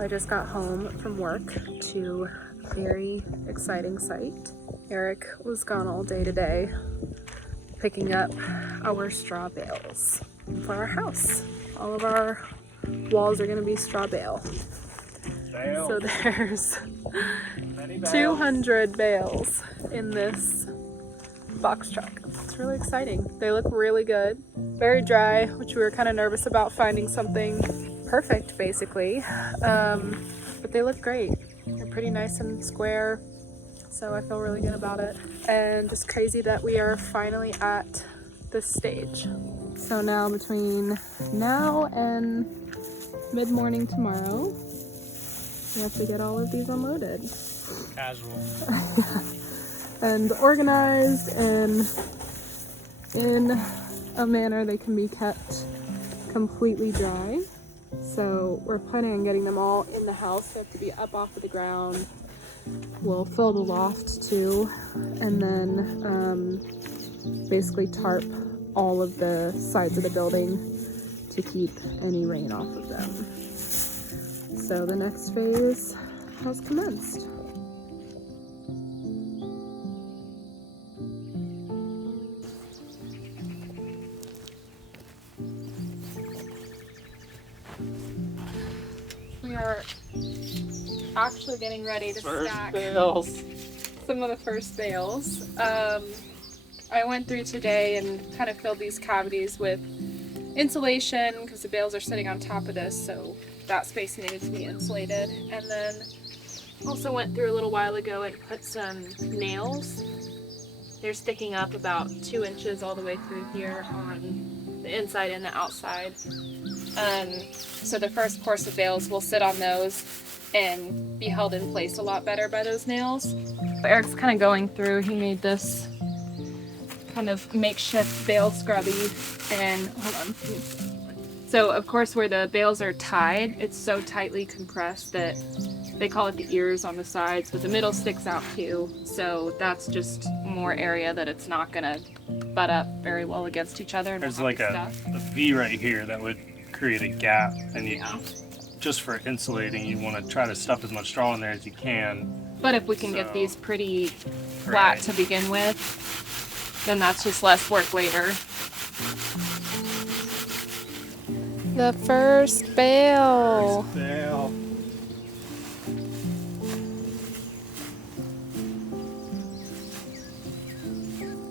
I just got home from work to a very exciting sight. Eric was gone all day today picking up our straw bales for our house. All of our walls are going to be straw bale. So there's 200 bales in this box truck. It's really exciting. They look really good. Very dry, which we were kind of nervous about finding something perfect basically. But they look great. They're pretty nice and square. So I feel really good about it. And just crazy that we are finally at this stage. So now between now and mid-morning tomorrow, we have to get all of these unloaded. Casual. And organized and in a manner they can be kept completely dry. So we're planning on getting them all in the house. They have to be up off of the ground. We'll fill the loft too, and then basically tarp all of the sides of the building to keep any rain off of them. So the next phase has commenced. We are actually getting ready to stack some of the first bales. I went through today and kind of filled these cavities with insulation because the bales are sitting on top of this, so that space needed to be insulated. And then also went through a little while ago and put some nails. They're sticking up about 2 inches all the way through here on the inside and the outside. So the first course of bales will sit on those and be held in place a lot better by those nails. Eric's kind of going through, he made this kind of makeshift bale scrubby, and hold on. So of course where the bales are tied, it's so tightly compressed that they call it the ears on the sides, but the middle sticks out too. So that's just more area that it's not gonna butt up very well against each other. And there's like a V right here that would create a gap, and you just for insulating you want to try to stuff as much straw in there as you can. But if we can get these pretty flat to begin with, then that's just less work later. The first bale. First bale.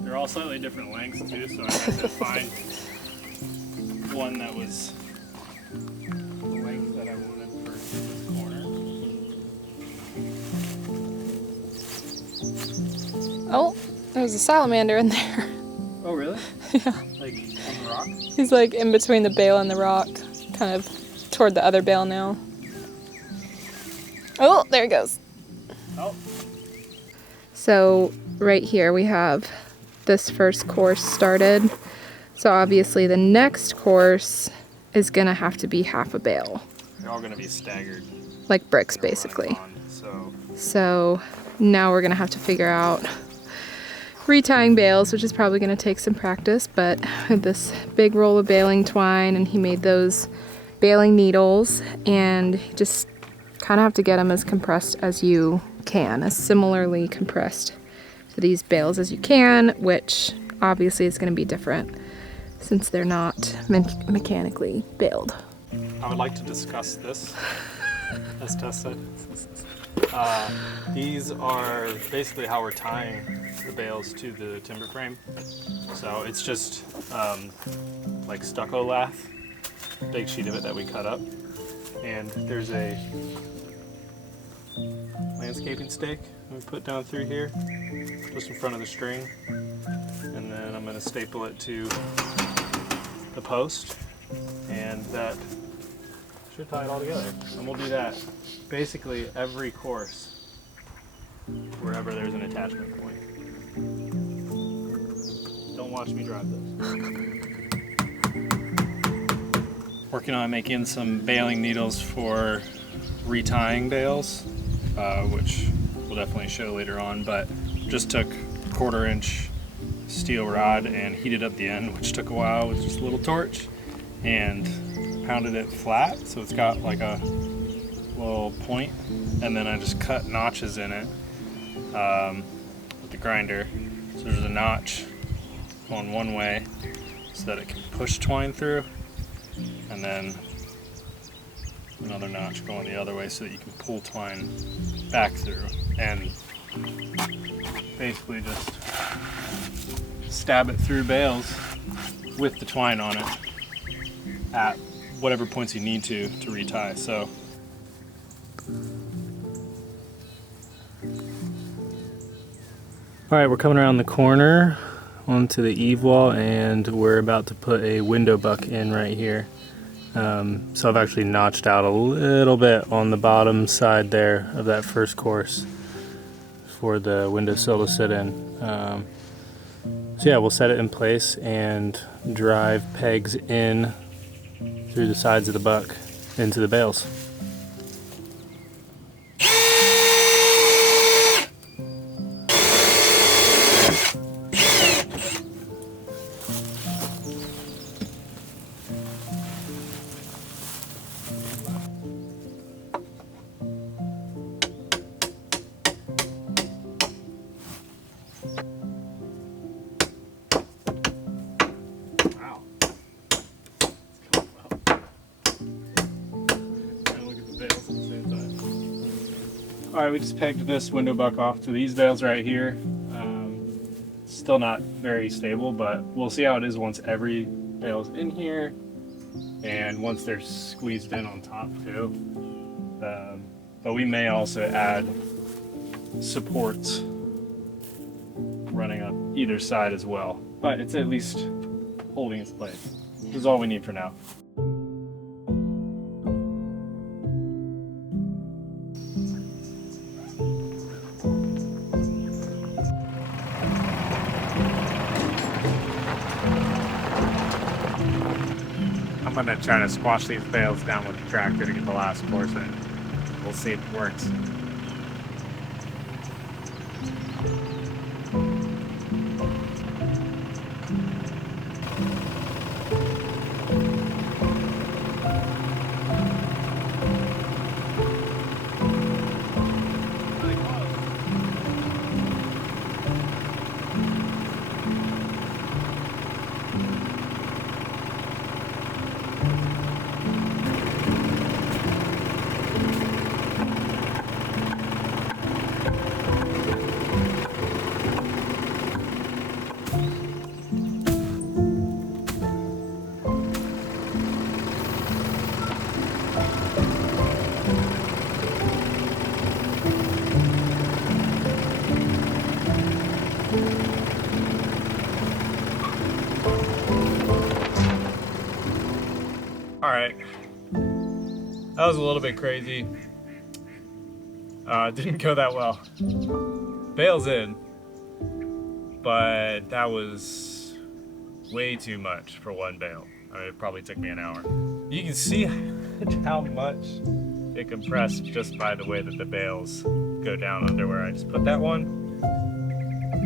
They're all slightly different lengths too, so I had to find one that was the length that I wanted for this corner. Oh, there's a salamander in there. Oh really? Yeah. Like on the rock? He's like in between the bale and the rock, kind of toward the other bale now. Oh, there he goes. Oh. So right here we have this first course started. So obviously the next course is gonna have to be half a bale. They're all gonna be staggered. Like bricks basically. On, so now we're gonna have to figure out retying bales, which is probably going to take some practice, but with this big roll of baling twine, and he made those baling needles, and you just kind of have to get them as compressed as you can, as similarly compressed to these bales as you can, which obviously is going to be different since they're not mechanically baled. I would like to discuss this, as Tess said. These are basically how we're tying the bales to the timber frame. So it's just like stucco lath, big sheet of it that we cut up. And there's a landscaping stake we put down through here, just in front of the string. And then I'm gonna staple it to the post, and that should tie it all together. And we'll do that basically every course, wherever there's an attachment point. Don't watch me drive this. Working on making some baling needles for retying bales, which we'll definitely show later on, but just took 1/4 inch steel rod and heated up the end, which took a while with just a little torch, and pounded it flat so it's got like a little point, and then I just cut notches in it with the grinder. So there's a notch going one way so that it can push twine through, and then another notch going the other way so that you can pull twine back through, and basically just stab it through bales with the twine on it at whatever points you need to retie. So all right, we're coming around the corner onto the eave wall, and we're about to put a window buck in right here. So I've actually notched out a little bit on the bottom side there of that first course for the windowsill to sit in. So yeah, we'll set it in place and drive pegs in through the sides of the buck into the bales. Alright, we just pegged this window buck off to these bales right here. Still not very stable, but we'll see how it is once every bale's in here and once they're squeezed in on top too. But we may also add supports running up either side as well. But it's at least holding its place. This is all we need for now. I'm gonna try to squash these bales down with the tractor to get the last course in. We'll see if it works. Alright, that was a little bit crazy. Didn't go that well. Bale's in, but that was way too much for one bale. I mean, it probably took me an hour. You can see how much it compressed just by the way that the bales go down under where I just put that one.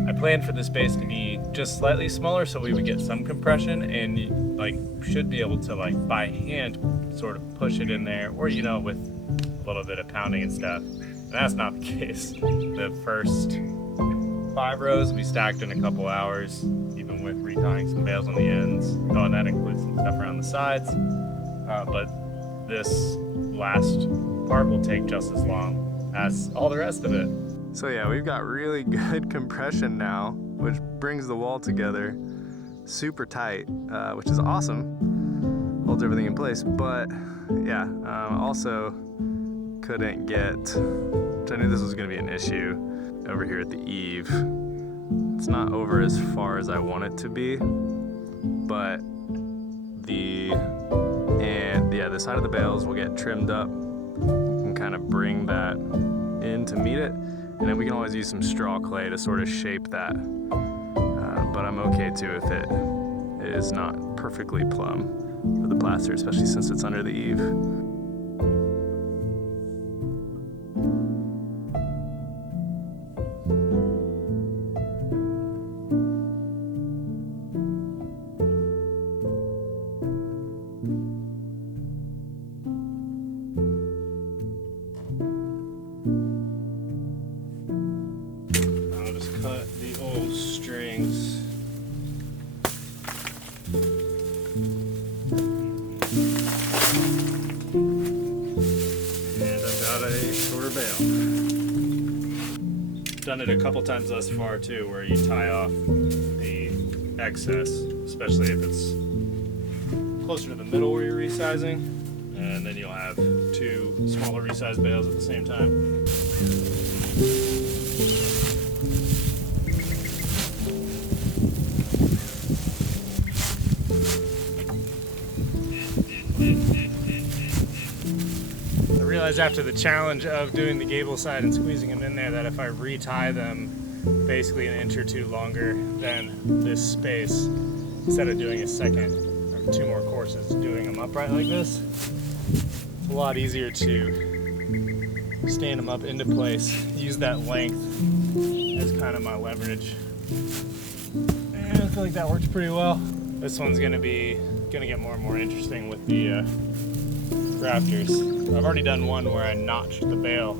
I planned for this base to be just slightly smaller so we would get some compression, and like should be able to like by hand sort of push it in there, or you know, with a little bit of pounding and stuff. And that's not the case. The first 5 rows we stacked in a couple hours, even with retying some bales on the ends. Oh, and that includes some stuff around the sides. But this last part will take just as long as all the rest of it. So yeah, we've got really good compression now, which brings the wall together super tight, which is awesome. Holds everything in place, but yeah, also couldn't get, which I knew this was gonna be an issue, over here at the eave. It's not over as far as I want it to be, but the side of the bales will get trimmed up and kind of bring that in to meet it. And then we can always use some straw clay to sort of shape that. But I'm okay too if it is not perfectly plumb for the plaster, especially since it's under the eave. bale. Done it a couple times thus far too, where you tie off the excess, especially if it's closer to the middle where you're resizing, and then you'll have two smaller resized bales at the same time. I realized after the challenge of doing the gable side and squeezing them in there that if I retie them basically an inch or two longer than this space, instead of doing a second or two more courses, doing them upright like this, it's a lot easier to stand them up into place, use that length as kind of my leverage. And I feel like that works pretty well. This one's gonna get more and more interesting with the rafters. I've already done one where I notched the bale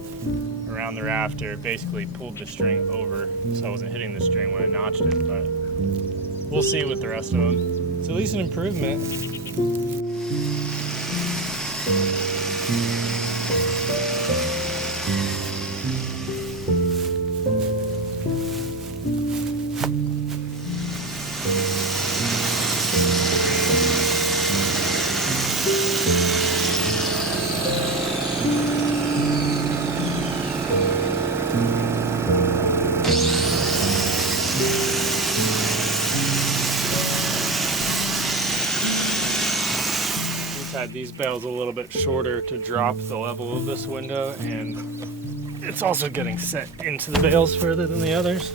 around the rafter, basically pulled the string over so I wasn't hitting the string when I notched it, but we'll see with the rest of them. It's at least an improvement. Had these bales a little bit shorter to drop the level of this window, and it's also getting set into the bales further than the others.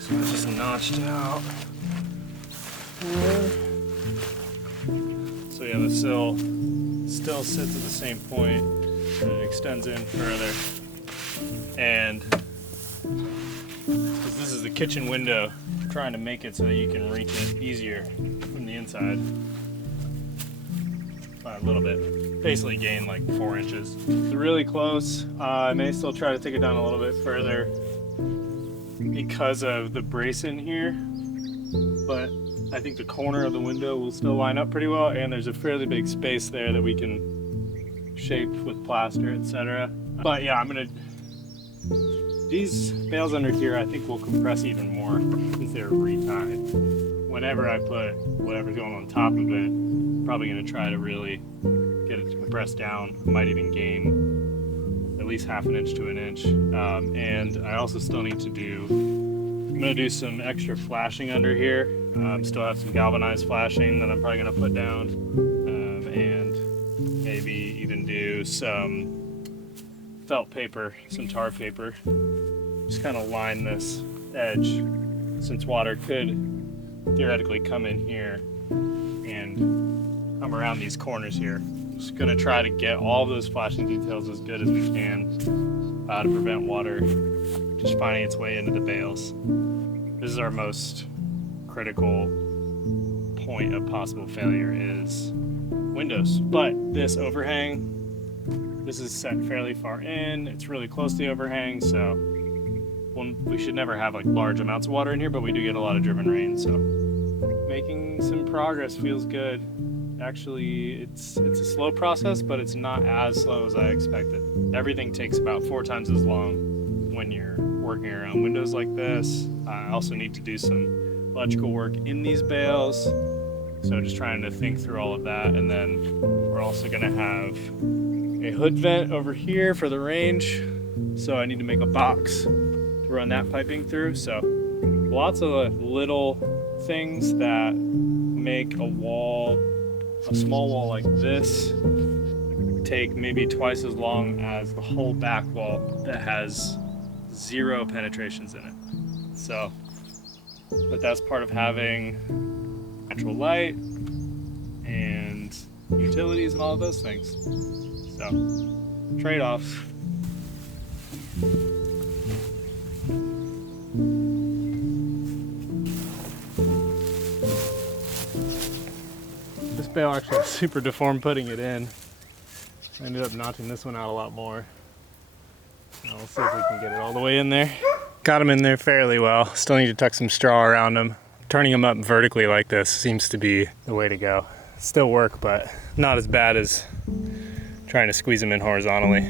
So it's just notched out. So yeah, the sill still sits at the same point, but it extends in further. And because this is the kitchen window, I'm trying to make it so that you can reach it easier from the inside. By a little bit. Basically gained like 4 inches. It's really close. I may still try to take it down a little bit further because of the brace in here, but I think the corner of the window will still line up pretty well, and there's a fairly big space there that we can shape with plaster, etc. But yeah, these bales under here I think will compress even more since they're retied. Whenever I put whatever's going on top of it, probably going to try to really get it to compress down. Might even gain at least half an inch to an inch. And I also still need to I'm going to do some extra flashing under here. Still have some galvanized flashing that I'm probably going to put down. And maybe even do some felt paper, some tar paper. Just kind of line this edge, since water could theoretically come in here and come around these corners here. Just gonna try to get all of those flashing details as good as we can to prevent water just finding its way into the bales. This is our most critical point of possible failure, is windows. But this overhang, this is set fairly far in. It's really close to the overhang, so we should never have like large amounts of water in here, but we do get a lot of driven rain, so making some progress. Feels good. Actually, it's a slow process, but it's not as slow as I expected. Everything takes about 4 times as long when you're working around windows like this. I also need to do some electrical work in these bales, so just trying to think through all of that. And then we're also gonna have a hood vent over here for the range, so I need to make a box to run that piping through. So lots of little things that make a small wall like this take maybe twice as long as the whole back wall that has 0 penetrations in it. So, but that's part of having natural light and utilities and all of those things. So, trade-offs. This bale actually was super deformed putting it in. I ended up notching this one out a lot more. Now we'll see if we can get it all the way in there. Got them in there fairly well. Still need to tuck some straw around them. Turning them up vertically like this seems to be the way to go. Still work, but not as bad as trying to squeeze them in horizontally.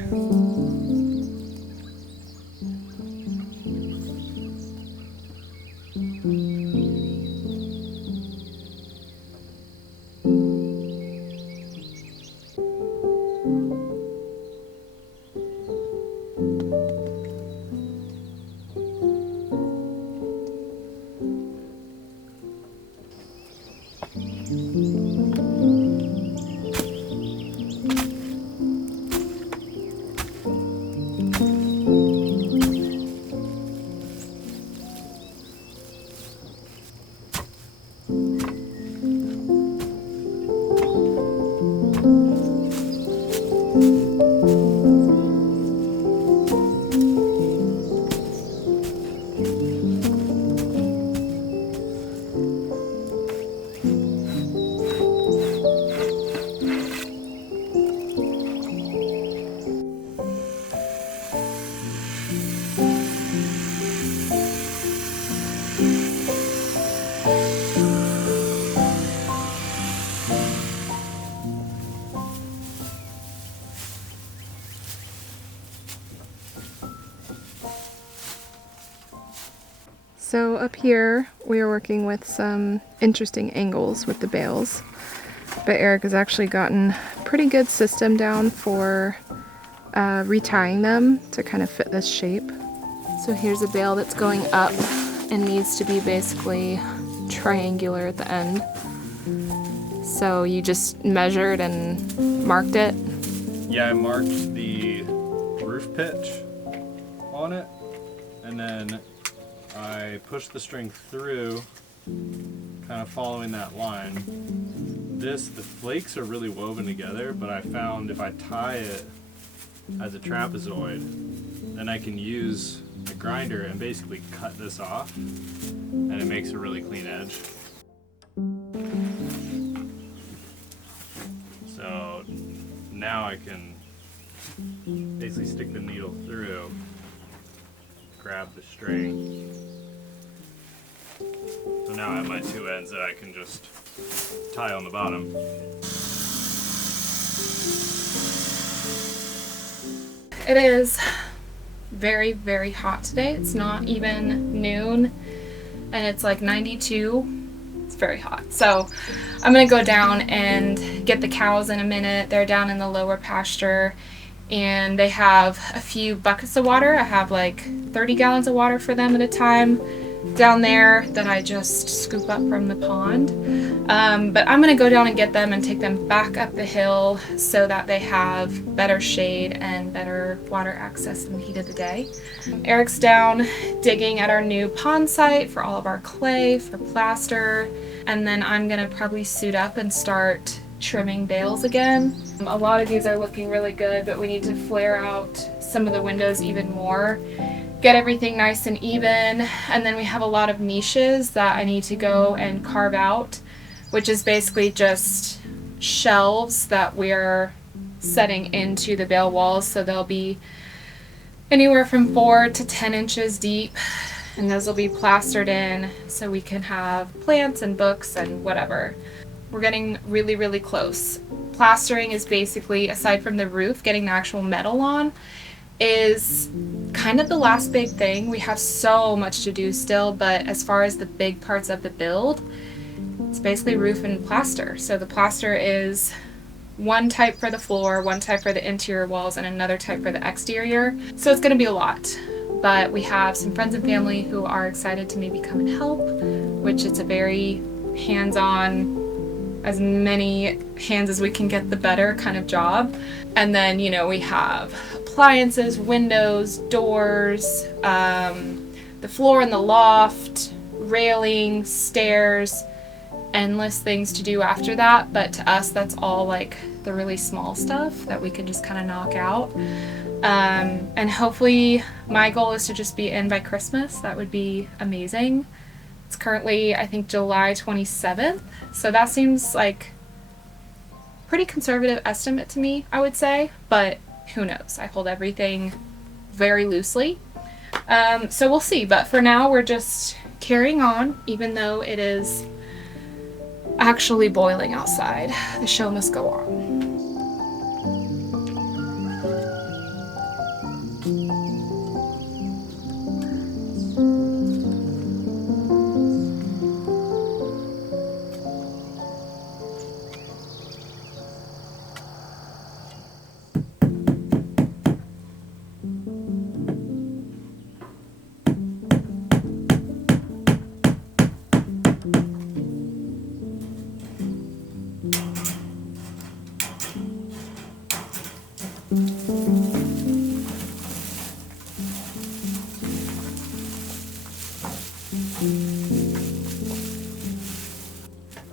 So up here we are working with some interesting angles with the bales, but Eric has actually gotten a pretty good system down for retying them to kind of fit this shape. So here's a bale that's going up and needs to be basically triangular at the end. So you just measured and marked it? Yeah, I marked the roof pitch on it, and then I pushed the string through, kind of following that line. The flakes are really woven together, but I found if I tie it as a trapezoid, then I can use a grinder and basically cut this off, and it makes a really clean edge. So now I can basically stick the needle through, grab the string. So now I have my two ends that I can just tie on the bottom. It is very, very hot today. It's not even noon and it's like 92. It's very hot. So I'm gonna go down and get the cows in a minute. They're down in the lower pasture and they have a few buckets of water. I have like 30 gallons of water for them at a time down there that I just scoop up from the pond. But I'm gonna go down and get them and take them back up the hill so that they have better shade and better water access in the heat of the day. Eric's down digging at our new pond site for all of our clay, for plaster, and then I'm gonna probably suit up and start trimming bales again. A lot of these are looking really good, but we need to flare out some of the windows even more, get everything nice and even, and then we have a lot of niches that I need to go and carve out, which is basically just shelves that we're setting into the bale walls. So they'll be anywhere from 4 to 10 inches deep, and those will be plastered in so we can have plants and books and whatever. We're getting really, really close. Plastering is basically, aside from the roof, getting the actual metal on is kind of the last big thing. We have so much to do still, but as far as the big parts of the build, it's basically roof and plaster. So the plaster is one type for the floor, one type for the interior walls, and another type for the exterior. So it's gonna be a lot. But we have some friends and family who are excited to maybe come and help, which it's a very hands-on, as many hands as we can get the better kind of job. And then, you know, we have appliances, windows, doors, the floor in the loft, railing, stairs, endless things to do after that. But to us, that's all like the really small stuff that we can just kind of knock out. And hopefully my goal is to just be in by Christmas. That would be amazing. It's currently, I think, July 27th. So that seems like pretty conservative estimate to me, I would say, but who knows? I hold everything very loosely. So we'll see, but for now we're just carrying on, even though it is actually boiling outside. The show must go on.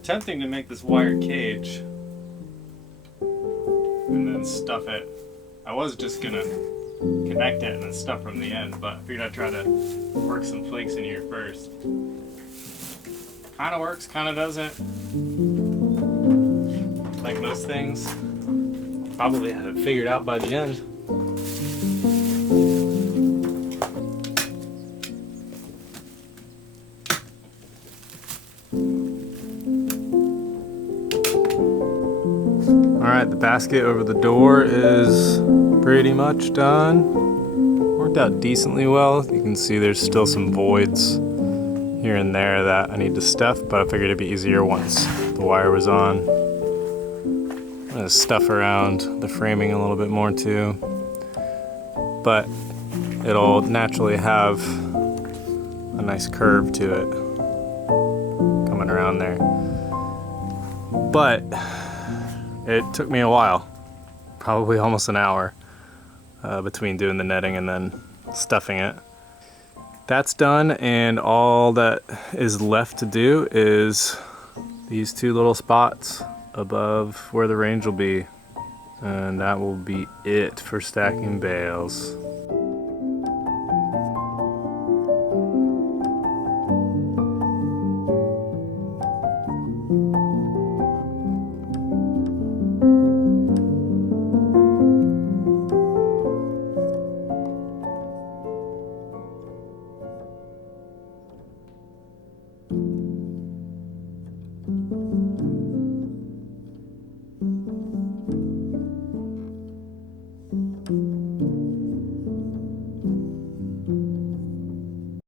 Tempting to make this wire cage and then stuff it. I was just gonna connect it and then stuff from the end, but I figured I'd try to work some flakes in here first. Kinda works, kinda doesn't. Like most things. Probably have it figured out by the end. Alright, the basket over the door is pretty much done. Worked out decently well. You can see there's still some voids here and there that I need to stuff, but I figured it'd be easier once the wire was on. I'm gonna stuff around the framing a little bit more too, but it'll naturally have a nice curve to it coming around there. But it took me a while, probably almost an hour, between doing the netting and then stuffing it. That's done, and all that is left to do is these two little spots above where the range will be, and that will be it for stacking bales.